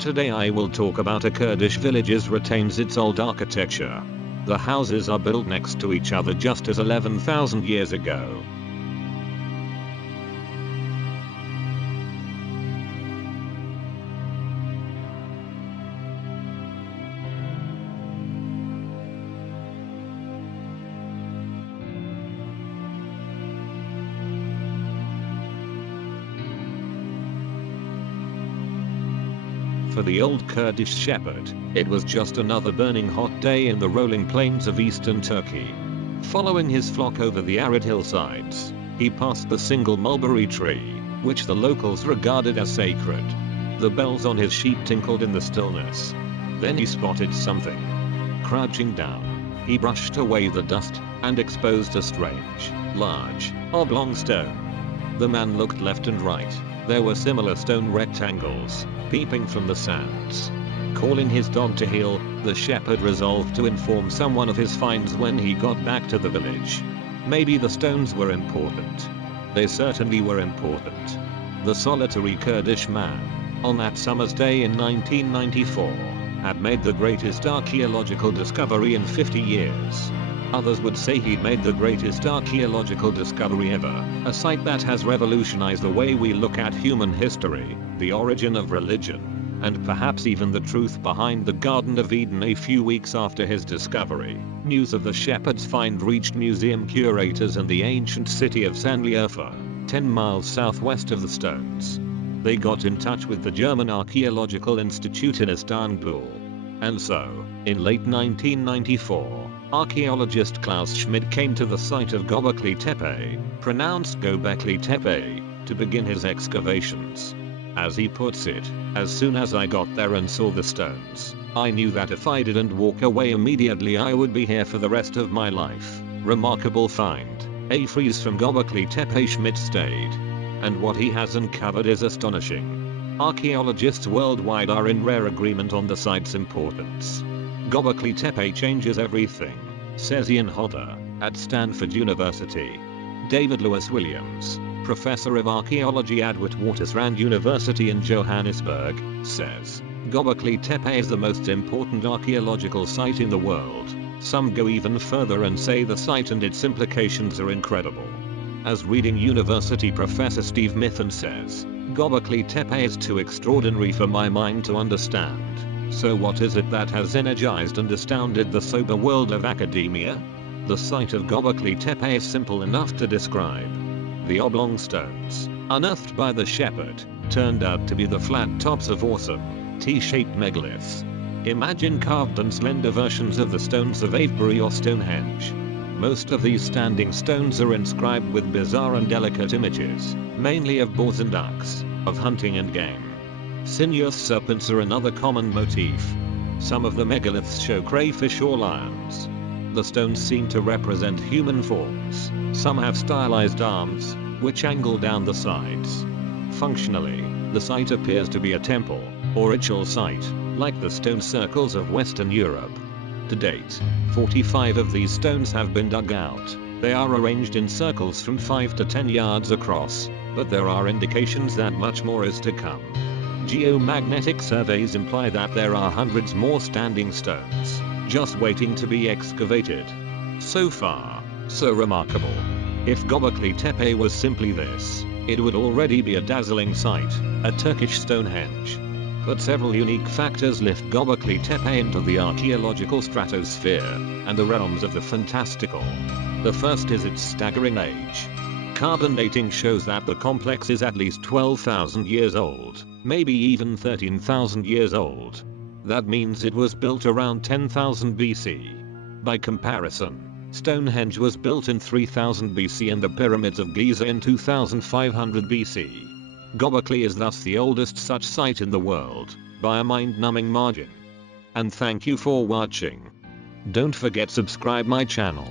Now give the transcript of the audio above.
Today I will talk about a Kurdish village retains its old architecture. The houses are built next to each other just as 11,000 years ago. For the old Kurdish shepherd, it was just another burning hot day in the rolling plains of eastern Turkey. Following his flock over the arid hillsides, he passed the single mulberry tree, which the locals regarded as sacred. The bells on his sheep tinkled in the stillness. Then he spotted something. Crouching down, he brushed away the dust and exposed a strange, large, oblong stone. The man looked left and right. There were similar stone rectangles peeping from the sands. Calling his dog to heel, the shepherd resolved to inform someone of his finds when he got back to the village. Maybe the stones were important. They certainly were important. The solitary Kurdish man, on that summer's day in 1994, had made the greatest archaeological discovery in 50 years. Others would say he'd made the greatest archaeological discovery ever, a site that has revolutionized the way we look at human history, the origin of religion, and perhaps even the truth behind the Garden of Eden. A few weeks after his discovery, news of the shepherd's find reached museum curators in the ancient city of Sanliurfa, 10 miles southwest of the stones. They got in touch with the German Archaeological Institute in Istanbul. And so, in late 1994, archaeologist Klaus Schmid came to the site of Göbekli Tepe, pronounced Göbekli Tepe, to begin his excavations. As he puts it, as soon as I got there and saw the stones, I knew that if I didn't walk away immediately I would be here for the rest of my life. Remarkable find. A frieze from Göbekli Tepe. Schmid stayed. And what he has uncovered is astonishing. Archaeologists worldwide are in rare agreement on the site's importance. Göbekli Tepe changes everything, says Ian Hodder, at Stanford University. David Lewis Williams, professor of archaeology at Witwatersrand University in Johannesburg, says, Göbekli Tepe is the most important archaeological site in the world. Some go even further and say the site and its implications are incredible. As Reading University professor Steve Mithen says, Göbekli Tepe is too extraordinary for my mind to understand. So what is it that has energized and astounded the sober world of academia? The site of Göbekli Tepe is simple enough to describe. The oblong stones, unearthed by the shepherd, turned out to be the flat tops of awesome, T-shaped megaliths. Imagine carved and slender versions of the stones of Avebury or Stonehenge. Most of these standing stones are inscribed with bizarre and delicate images, mainly of boars and ducks, of hunting and game. Sinuous serpents are another common motif. Some of the megaliths show crayfish or lions. The stones seem to represent human forms. Some have stylized arms, which angle down the sides. Functionally, the site appears to be a temple, or ritual site, like the stone circles of Western Europe. To date, 45 of these stones have been dug out. They are arranged in circles from 5 to 10 yards across, but there are indications that much more is to come. Geomagnetic surveys imply that there are hundreds more standing stones, just waiting to be excavated. So far, so remarkable. If Göbekli Tepe was simply this, it would already be a dazzling sight, a Turkish Stonehenge. But several unique factors lift Göbekli Tepe into the archaeological stratosphere, and the realms of the fantastical. The first is its staggering age. Carbon dating shows that the complex is at least 12,000 years old, maybe even 13,000 years old. That means it was built around 10,000 BC. By comparison, Stonehenge was built in 3000 BC and the pyramids of Giza in 2500 BC. Göbekli is thus the oldest such site in the world, by a mind-numbing margin. And thank you for watching. Don't forget subscribe my channel.